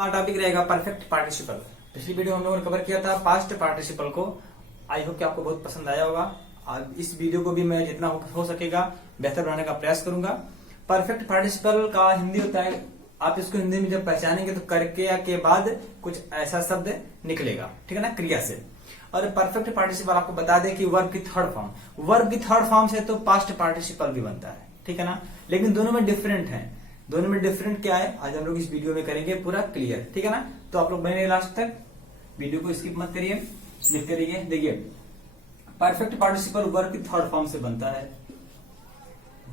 हमारा टॉपिक रहेगा perfect participle. पिछली वीडियो हम लोगों ने कवर किया था पास्ट पार्टिसिपल को। आई होप कि आपको बहुत पसंद आया होगा। आज इस वीडियो को भी मैं जितना हो सकेगा बेहतर बनाने का प्रयास करूंगा। परफेक्ट पार्टिसिपल का हिंदी होता है, आप इसको हिंदी में जब पहचानेंगे तो करके या के बाद कुछ ऐसा शब्द निकलेगा, ठीक है ना, क्रिया से। और परफेक्ट पार्टिसिपल आपको बता दें कि वर्ब की थर्ड फॉर्म, वर्ब की थर्ड फॉर्म से तो पास्ट पार्टिसिपल भी बनता है, ठीक है ना, लेकिन दोनों में डिफरेंट है। दोनों में डिफरेंट क्या है आज हम लोग इस वीडियो में करेंगे पूरा क्लियर, ठीक है ना। तो आप लोग बने लास्ट तक, वीडियो को स्किप मत करिए, देखते रहिए। देखिए परफेक्ट पार्टिसिपल वर्ब की थर्ड फॉर्म से बनता है,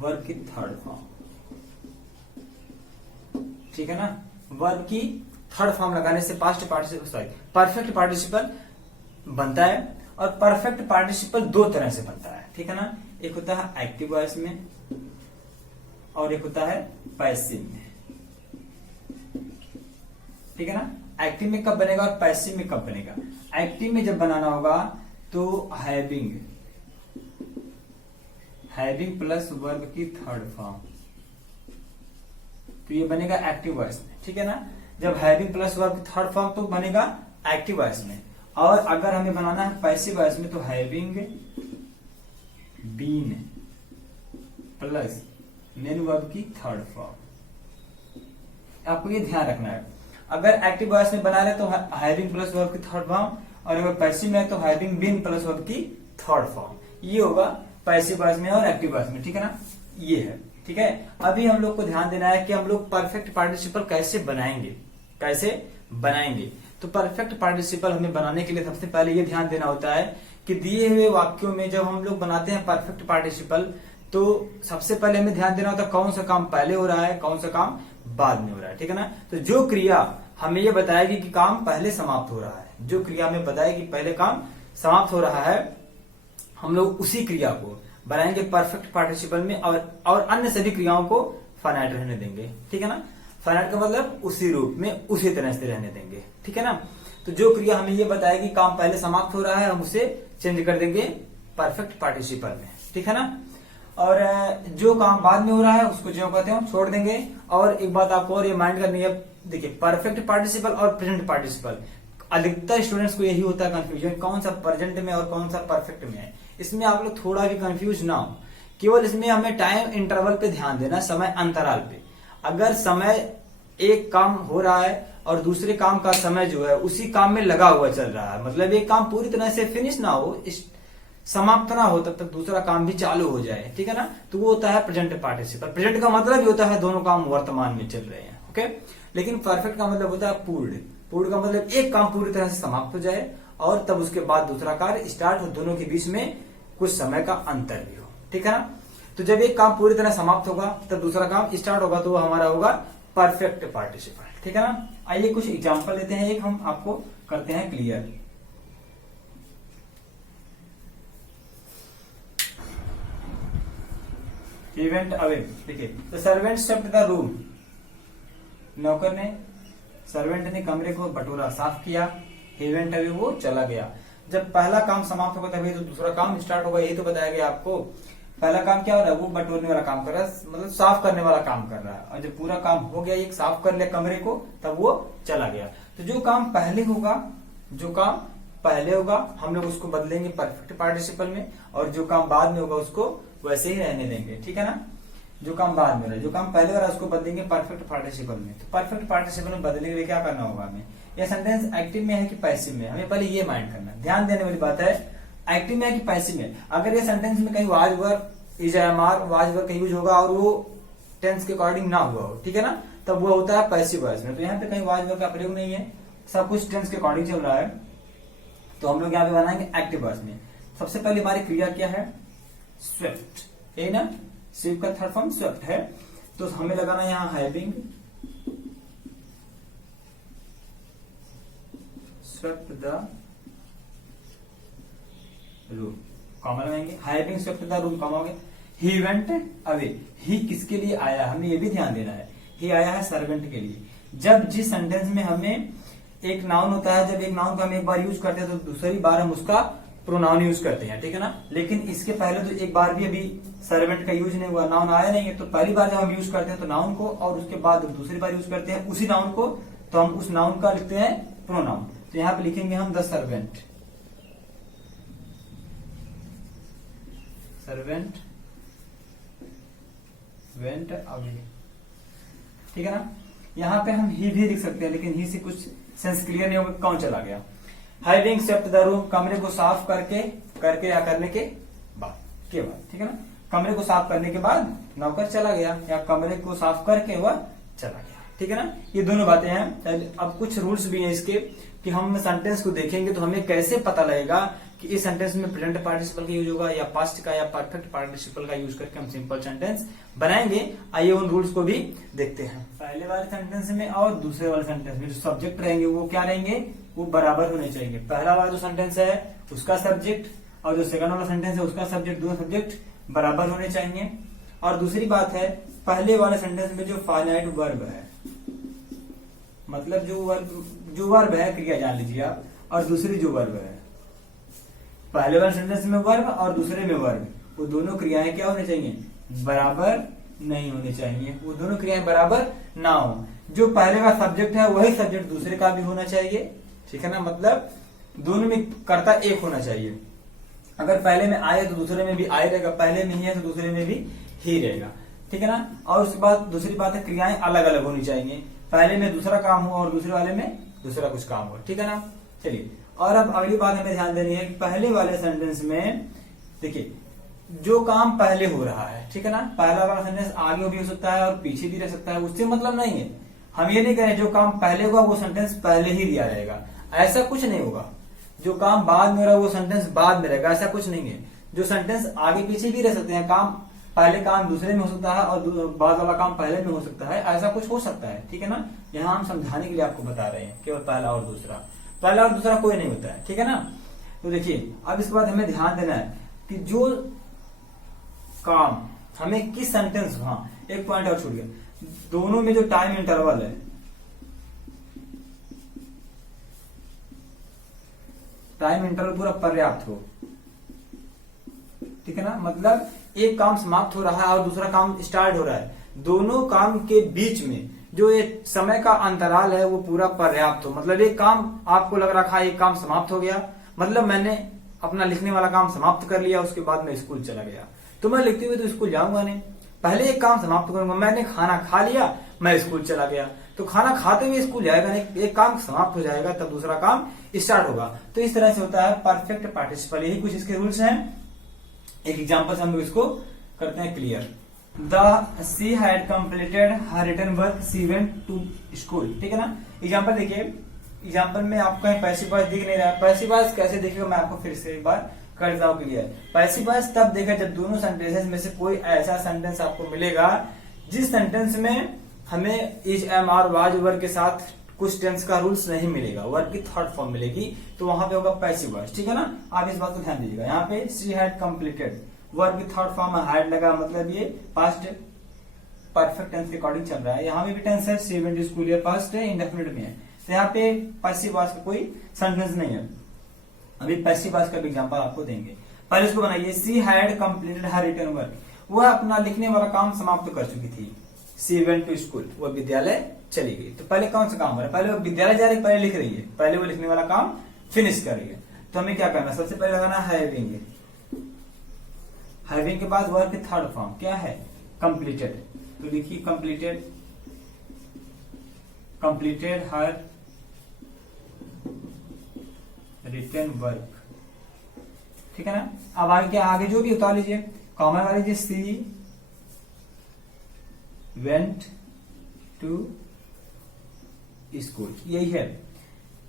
वर्ब की थर्ड फॉर्म, ठीक है ना। वर्ब की थर्ड फॉर्म लगाने से past participle sorry perfect participle बनता है। और परफेक्ट पार्टिसिपल दो तरह से बनता है, ठीक है ना। एक होता है एक्टिव वॉइस में और एक होता है पैसिव में, ठीक है ना। एक्टिव में कब बनेगा और पैसिव में कब बनेगा। एक्टिव में जब बनाना होगा तो हैविंग प्लस वर्ब की थर्ड फॉर्म, तो ये बनेगा एक्टिव वॉइस में, ठीक है ना। जब हैविंग प्लस वर्ब की थर्ड फॉर्म तो बनेगा एक्टिव वॉइस में। और अगर हमें बनाना है पैसिव वॉइस में तो having been plus main verb की थर्ड फॉर्म। आपको ये ध्यान रखना है, अगर एक्टिव वॉइस में बना रहे तो हैविंग प्लस वर्ब की थर्ड फॉर्म, और अगर पैसिव में है तो हैविंग बीन प्लस वर्ब की थर्ड फॉर्म। ये होगा पैसिव वॉइस में और एक्टिव वॉइस में, ठीक है ना। ये है, ठीक है। अभी हम लोग को ध्यान देना है कि हम लोग परफेक्ट पार्टिसिपल कैसे बनाएंगे। तो परफेक्ट पार्टिसिपल हमें बनाने के लिए सबसे पहले ये ध्यान देना होता है कि दिए हुए वाक्यों में जब हम लोग बनाते हैं परफेक्ट पार्टिसिपल तो सबसे पहले हमें ध्यान देना होता है कौन सा काम पहले हो रहा है, कौन सा काम बाद में हो रहा है, ठीक है ना। तो जो क्रिया हमें ये बताएगी कि काम पहले समाप्त हो रहा है, जो क्रिया हमें बताएगी पहले काम समाप्त हो रहा है, हम लोग उसी क्रिया को बनाएंगे परफेक्ट पार्टिसिपल में। और अन्य सभी क्रियाओं को फाइनाइट रहने देंगे, ठीक है ना। फाइनाइट का मतलब उसी रूप में उसी तरह से रहने देंगे, ठीक है ना। तो जो क्रिया हमें ये बताएगी काम पहले समाप्त हो रहा है, हम उसे चेंज कर देंगे परफेक्ट पार्टिसिपल में, ठीक है ना। और जो काम बाद में हो रहा है उसको जो कहते हैं छोड़ देंगे। और एक बात आपको और ये माइंड करनी है, देखिए परफेक्ट पार्टिसिपल और प्रेजेंट पार्टिसिपल, अधिकतर स्टूडेंट्स को यही होता है कंफ्यूजन, कौन सा प्रेजेंट में और कौन सा परफेक्ट में है। इसमें आप लोग थोड़ा भी कंफ्यूज ना हो, केवल इसमें हमें टाइम इंटरवल पे ध्यान देना, समय अंतराल पे। अगर समय एक काम हो रहा है और दूसरे काम का समय जो है उसी काम में लगा हुआ चल रहा है, मतलब एक काम पूरी तरह से फिनिश ना हो, समाप्त ना हो, तब तक दूसरा काम भी चालू हो जाए, ठीक है ना। तो वो होता है प्रेजेंट पार्टिसिपल। प्रेजेंट का मतलब ये होता है दोनों काम वर्तमान में चल रहे हैं, ओके। लेकिन परफेक्ट का मतलब होता है पूर्ण का मतलब एक काम पूरी तरह से समाप्त हो जाए और तब उसके बाद दूसरा कार्य स्टार्ट हो, दोनों के बीच में कुछ समय का अंतर भी हो, ठीक है ना। तो जब एक काम पूरी तरह समाप्त होगा तब दूसरा काम स्टार्ट होगा, तो वो हमारा होगा परफेक्ट पार्टिसिपल, ठीक है ना। आइए कुछ एग्जांपल लेते हैं, एक हम आपको करते हैं क्लियर। इवेंट अवे, देखिए the servant swept the room, servant ने कमरे को बटोरा, साफ किया। ही वेंट अवे, वो चला गया। जब पहला काम समाप्त होगा तभी तो दूसरा काम स्टार्ट होगा, यही तो बताया गया आपको। पहला काम क्या हो रहा है, वो बटोरने वाला काम कर रहा है, मतलब साफ करने वाला काम कर रहा है। और जब पूरा काम हो गया, एक साफ कर लिया कमरे को, तब वो चला गया। तो जो काम पहले होगा हम लोग उसको बदलेंगे परफेक्ट पार्टिसिपल में, और जो काम बाद में होगा उसको वैसे ही रहने देंगे, ठीक है ना। जो काम बाद में हो रहा है, जो काम पहले हो रहा है उसको बदलेंगे परफेक्ट पार्टिसिपल में। तो परफेक्ट पार्टिसिपल में बदलने के लिए क्या करना होगा हमें, यह सेंटेंस एक्टिव में है कि पैसिव में, हमें पहले ये माइंड करना है। ध्यान देने वाली बात है, एक्टिव में है कि पैसिव में। अगर ये सेंटेंस में कहीं was verb is MR was verb का यूज होगा और वो टेंस के अकॉर्डिंग ना हुआ हो, ठीक है ना, तब वो होता है पैसिव वॉइस में। तो यहाँ पे कहीं वाज वर्ब का प्रयोग नहीं है, सब कुछ टेंस के अकॉर्डिंग चल रहा है, तो हम लोग यहाँ पे बनाएंगे एक्टिव वॉइस में। सबसे पहले हमारी क्रिया क्या है, स्वेप्ट, है ना। स्वेप्ट का थर्ड फॉर्म स्वेप्ट है, तो हमें लगाना यहाँ having swept the room, comma लगाएंगे। Having swept the room, comma हो गया। ही वेंट अवे, ही किसके लिए आया, हमें ये भी ध्यान देना है। ही आया है सर्वेंट के लिए। जब जिस सेंटेंस में हमें एक नाउन होता है, जब एक नाउन को हम एक बार यूज करते हैं तो दूसरी बार हम उसका प्रोनाउन यूज करते हैं, ठीक है ना। लेकिन इसके पहले तो एक बार भी अभी सर्वेंट का यूज नहीं हुआ, नाउन आया नहीं है, तो पहली बार जब हम यूज करते हैं तो नाउन को, और उसके बाद दूसरी बार यूज करते हैं उसी नाउन को, तो हम उस नाउन का लिखते हैं प्रोनाउन। तो यहाँ पे लिखेंगे हम the servant, servant went away, ठीक है ना। यहाँ पे हम ही भी लिख सकते हैं, लेकिन ही से कुछ सेंस क्लियर नहीं होगा कौन चला गया। हैविंग स्वेप्ट द रूम, कमरे को साफ करके या करने के बाद, ठीक है ना। कमरे को साफ करने के बाद नौकर चला गया, या कमरे को साफ करके वह चला गया, ठीक है ना। ये दोनों बातें हैं। अब कुछ रूल्स भी हैं इसके कि हम सेंटेंस को देखेंगे तो हमें कैसे पता लगेगा कि इस सेंटेंस में प्रेजेंट पार्टिसिपल का यूज होगा या पास्ट का या परफेक्ट पार्टिसिपल का यूज करके हम सिंपल सेंटेंस बनाएंगे। आइए उन रूल्स को भी देखते हैं। पहले वाले सेंटेंस में और दूसरे वाले सेंटेंस में जो सब्जेक्ट रहेंगे वो क्या रहेंगे, वो बराबर होने चाहिए। पहला वाला जो सेंटेंस है उसका सब्जेक्ट और जो सेकंड वाला सेंटेंस है उसका सब्जेक्ट, दोनों सब्जेक्ट बराबर होने चाहिए। और दूसरी बात है, पहले वाले सेंटेंस में जो फाइनाइट वर्ब है, मतलब जो वर्ब है क्रिया जान लीजिए आप, और दूसरी जो वर्ब है, पहले वाले सेंटेंस में वर्ब और दूसरे में वर्ब, वो दोनों क्रियाएं क्या होनी चाहिए, बराबर नहीं होनी चाहिए। वो दोनों क्रियाएं बराबर ना हो। जो पहले का सब्जेक्ट है वही सब्जेक्ट दूसरे का भी होना चाहिए, ठीक है ना। मतलब दोनों में कर्ता एक होना चाहिए। अगर पहले में आए तो दूसरे में भी आए रहेगा, पहले में ही है तो दूसरे में भी ही रहेगा, ठीक है ना। और उसके बाद दूसरी बात है, क्रियाएं अलग अलग होनी चाहिए। पहले में दूसरा काम हो और दूसरे वाले में दूसरा कुछ काम हो, ठीक है ना। चलिए, और अब अगली बात हमें ध्यान देनी है कि पहले वाले सेंटेंस में देखिए जो काम पहले हो रहा है, ठीक है ना। पहला वाला सेंटेंस आगे भी हो सकता है और पीछे भी रह सकता है, उससे मतलब नहीं है। हम ये नहीं करें जो काम पहले होगा वो सेंटेंस पहले ही दिया रहेगा, ऐसा कुछ नहीं होगा। जो काम बाद में हो रहा है वो सेंटेंस बाद में रहेगा, ऐसा कुछ नहीं है। जो सेंटेंस आगे पीछे भी रह सकते हैं, काम पहले काम दूसरे में हो सकता है और बाद वाला काम पहले में हो सकता है, ऐसा कुछ हो सकता है, ठीक है ना। यहाँ हम समझाने के लिए आपको बता रहे हैं, केवल पहला और दूसरा, पहला और दूसरा कोई नहीं होता है, ठीक है ना। तो देखिए, अब इसके बाद हमें ध्यान देना है कि जो काम हमें किस सेंटेंस, हाँ एक पॉइंट और छूट गया, दोनों में जो टाइम इंटरवल है, टाइम इंटरवल पूरा पर्याप्त हो, ठीक है ना। मतलब एक काम समाप्त हो रहा है और दूसरा काम स्टार्ट हो रहा है, दोनों काम के बीच में जो ये समय का अंतराल है वो पूरा पर्याप्त हो। मतलब एक काम आपको लग रहा है एक काम समाप्त हो गया, मतलब मैंने अपना लिखने वाला काम समाप्त कर लिया, उसके बाद मैं स्कूल चला गया, तो मैं लिखते हुए तो स्कूल जाऊंगा नहीं, पहले एक काम समाप्त करूंगा। मैंने खाना खा लिया, मैं स्कूल चला गया, तो खाना खाते हुए स्कूल जाएगा नहीं, एक काम समाप्त हो जाएगा तब दूसरा काम स्टार्ट होगा। तो इस तरह से होता है परफेक्ट पार्टिसिपल, यही कुछ इसके रूल्स हैं। एक एग्जांपल से हम लोग इसको करते हैं clear. She had completed her written work, she went to school, ठीक है ना। एग्जांपल देखिए, एग्जांपल में आपको कहीं पैसिव वॉइस दिख नहीं रहा है। पैसिव वॉइस कैसे दिखेगा मैं आपको फिर से एक बार कर देता हूं क्लियर। पैसिव वॉइस तब देगा जब दोनों सेंटेंसेस में से कोई ऐसा सेंटेंस आपको मिलेगा जिस सेंटेंस में हमें is am are was verb के साथ कुछ टेंस का रूल्स नहीं मिलेगा, वर्ब की थर्ड फॉर्म मिलेगी, तो वहां पे होगा पैसिव वॉइस, ठीक है ना। आप इस बात को ध्यान दीजिएगा। यहाँ पे शी हैड कंप्लीटेड, वर्ब की थर्ड फॉर्म में हैड लगा, मतलब ये पास्ट परफेक्ट टेंस के अकॉर्डिंग चल रहा है। यहाँ पे भी टेंस है, शी वेंट टू स्कूल, ये पास्ट है, इंडेफिनिट में है, तो यहाँ पे पैसिव वॉइस का कोई सेंटेंस नहीं है। अभी पैसिव वॉइस का भी एग्जांपल आपको देंगे, पहले इसको बनाइए। She had completed her written work, वह अपना लिखने वाला काम समाप्त कर चुकी थी। शी वेंट टू स्कूल, वह विद्यालय चली गई। तो पहले कौन सा काम हो रहा है, पहले वो विद्यालय जा रही है, पहले लिख रही है, पहले वो लिखने वाला काम फिनिश कर रही है। तो हमें क्या करना है, सबसे पहले लगाना हैविंग, हैविंग के बाद वर्ब की थर्ड फॉर्म क्या है, कंप्लीटेड। तो लिखिए completed, completed her written work, ठीक है ना। अब आगे क्या, आगे जो भी उतार लीजिए, कॉमन वाली लीजिए, सी वेंट टू स्कूल, यही है।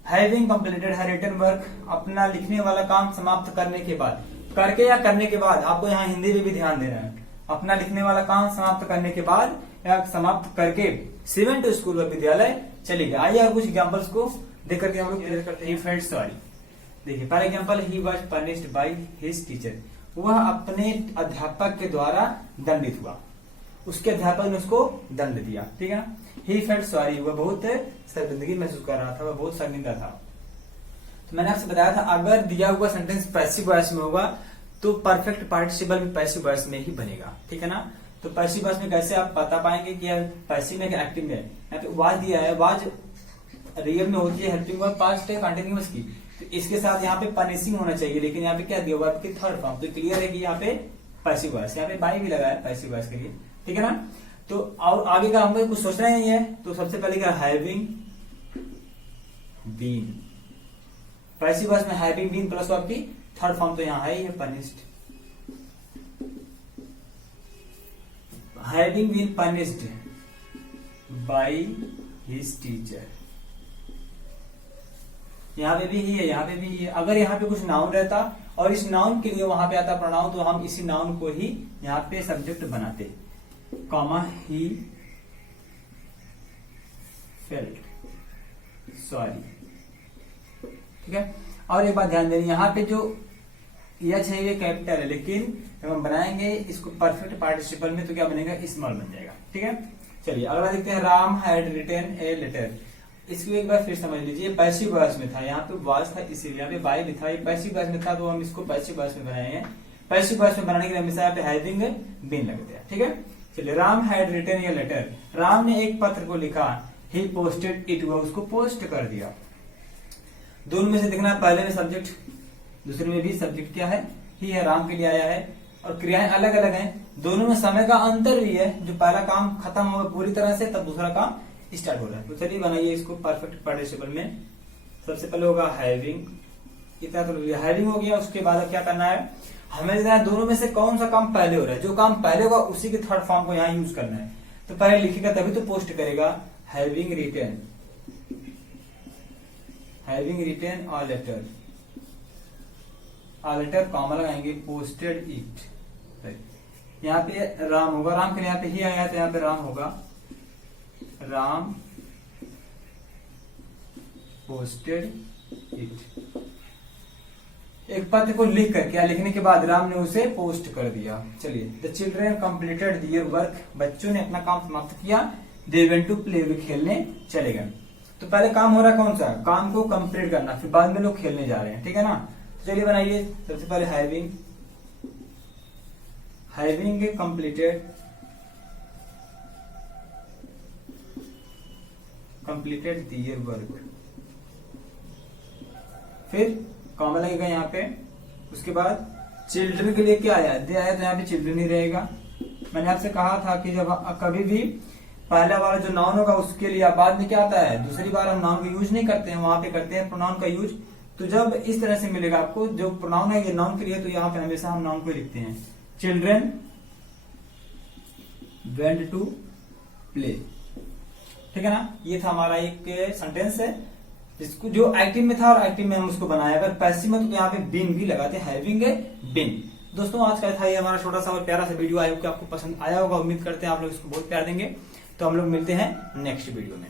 Having completed her written work, अपना लिखने वाला काम समाप्त करने के बाद, करके या करने के बाद, आपको यहाँ हिंदी में भी ध्यान देना है। अपना लिखने वाला काम समाप्त करने के बाद या समाप्त करके शी वेंट टू स्कूल, वह विद्यालय चली गई। आइए और कुछ एग्जांपल्स को देख करके हम लोग क्लियर करते हैं। फेल्ट सॉरी, देखिए पहला example, he was punished by his teacher, वह अपने अध्यापक के द्वारा दंडित हुआ, उसके अध्यापक ने उसको दंड दिया, ठीक है ना। ही फेल्ट सॉरी, वह बहुत शर्मिंदगी महसूस कर रहा था, वह बहुत शर्मिंदा था। तो मैंने आपसे बताया था अगर दिया हुआ सेंटेंस पैसिव वॉइस में होगा तो परफेक्ट पार्टिसिपल भी पैसिव वॉइस में ही बनेगा, ठीक है ना। तो पैसिव वॉइस में कैसे आप बता पाएंगे कि पैसिव में एक्टिव में, यहाँ पे वाज दिया है, वाज रियल में होती है हेल्पिंग वर्ब पास्ट है कंटिन्यूअस की, तो इसके साथ यहाँ पे पनिशिंग होना चाहिए, लेकिन यहाँ पे क्या दिया वर्ब की थर्ड फॉर्म, तो क्लियर है कि यहाँ पे पैसिव वॉइस, यहाँ पे बाई भी लगा है पैसिव वॉइस के लिए, ठीक है ना। तो और आगे का हमको कुछ सोचना ही है, तो सबसे पहले क्या हैविंग बीन, पैसिव वॉइस में हैविंग बीन प्लस वर्ब की थर्ड फॉर्म तो यहाँ है ये punished, having been punished by his teacher, यहाँ पे भी ही है, यहाँ पे भी ही है। अगर यहाँ पे कुछ नाउन रहता और इस नाउन के लिए वहां पे आता प्रोनाउन, तो हम इसी नाउन को ही यहाँ पे सब्जेक्ट बनाते, कॉमा ही फेल्ट सॉरी, ठीक है। और एक बात ध्यान देनी, यहाँ पे जो एच है ये कैपिटल है, लेकिन जब हम बनाएंगे इसको परफेक्ट पार्टिसिपल में तो क्या बनेगा, स्मॉल बन जाएगा, ठीक है। चलिए अगला देखते हैं, Ram had written a letter, इसको एक बार फिर समझ लीजिए, पैसिव वॉइस में था, यहाँ पे वॉइस था इसीलिए यहाँ पे बाई भी था, ये पैसिव वॉइस में था तो हम इसको पैसिव वॉइस में बनाए हैं। पैसिव वॉइस में बनाने के लिए हमेशा यहाँ पे हैविंग बीन लगते हैं, ठीक है। चलिए Ram had written a letter, राम ने एक पत्र को लिखा, ही पोस्टेड इट, वह उसको पोस्ट कर दिया। दोनों में से देखना, पहले में सब्जेक्ट दूसरे में भी सब्जेक्ट क्या है, ही है, राम के लिए आया है, और क्रियाएं अलग अलग हैं, दोनों में समय का अंतर भी है, जो पहला काम खत्म होगा पूरी तरह से तब दूसरा काम स्टार्ट हो रहा है। तो चलिए बनाइए इसको परफेक्ट पार्टिसिपल में। सबसे पहले होगा हैविंग, इतना तो हैविंग हो गया, उसके बाद क्या करना है, हमें देखना है दोनों में से कौन सा काम पहले हो रहा है, जो काम पहले होगा उसी के थर्ड फॉर्म को यहाँ यूज करना है। तो पहले लिखेगा तभी तो पोस्ट करेगा, having written, having written a letter, a letter comma लगाएंगे, पोस्टेड इट, यहाँ पे राम होगा, राम के लिए यहाँ पे ही आया तो यहाँ पे राम होगा, राम पोस्टेड इट। एक पत्र को लिख कर क्या लिखने के बाद राम ने उसे पोस्ट कर दिया। चलिए, the children completed their work, बच्चों ने अपना काम समाप्त किया, दे वेंट टू प्ले, वे खेलने चले गए। तो पहले काम हो रहा है कौन सा, काम को कंप्लीट करना, फिर बाद में लोग खेलने जा रहे हैं, ठीक है ना। तो चलिए बनाइए, सबसे पहले having, having completed, completed their work, फिर कॉमा लगेगा यहाँ पे, उसके बाद चिल्ड्रन के लिए क्या आया, दे आया तो यहाँ पे चिल्ड्रन ही रहेगा। मैंने आपसे कहा था कि जब कभी भी पहला वाला जो नाउन होगा उसके लिए बाद में क्या आता है, दूसरी बार हम नाउन का यूज नहीं करते हैं, वहां पे करते हैं प्रोनाउन का यूज। तो जब इस तरह से मिलेगा आपको, जो प्रोनाउन है ये नाउन के लिए, तो यहाँ पे हमेशा हम नाउन को लिखते हैं, चिल्ड्रन वेंट टू प्ले, ठीक है ना। ये था हमारा एक सेंटेंस है जिसको जो एक्टिव में था और एक्टिव में हम उसको बनाया। अगर पैसिव में तो यहाँ पे बीन भी लगाते, हैविंग बीन। दोस्तों आज का था ये हमारा छोटा सा और प्यारा सा वीडियो, आई होप कि आपको पसंद आया होगा, उम्मीद करते हैं आप लोग इसको बहुत प्यार देंगे। तो हम लोग मिलते हैं नेक्स्ट वीडियो में।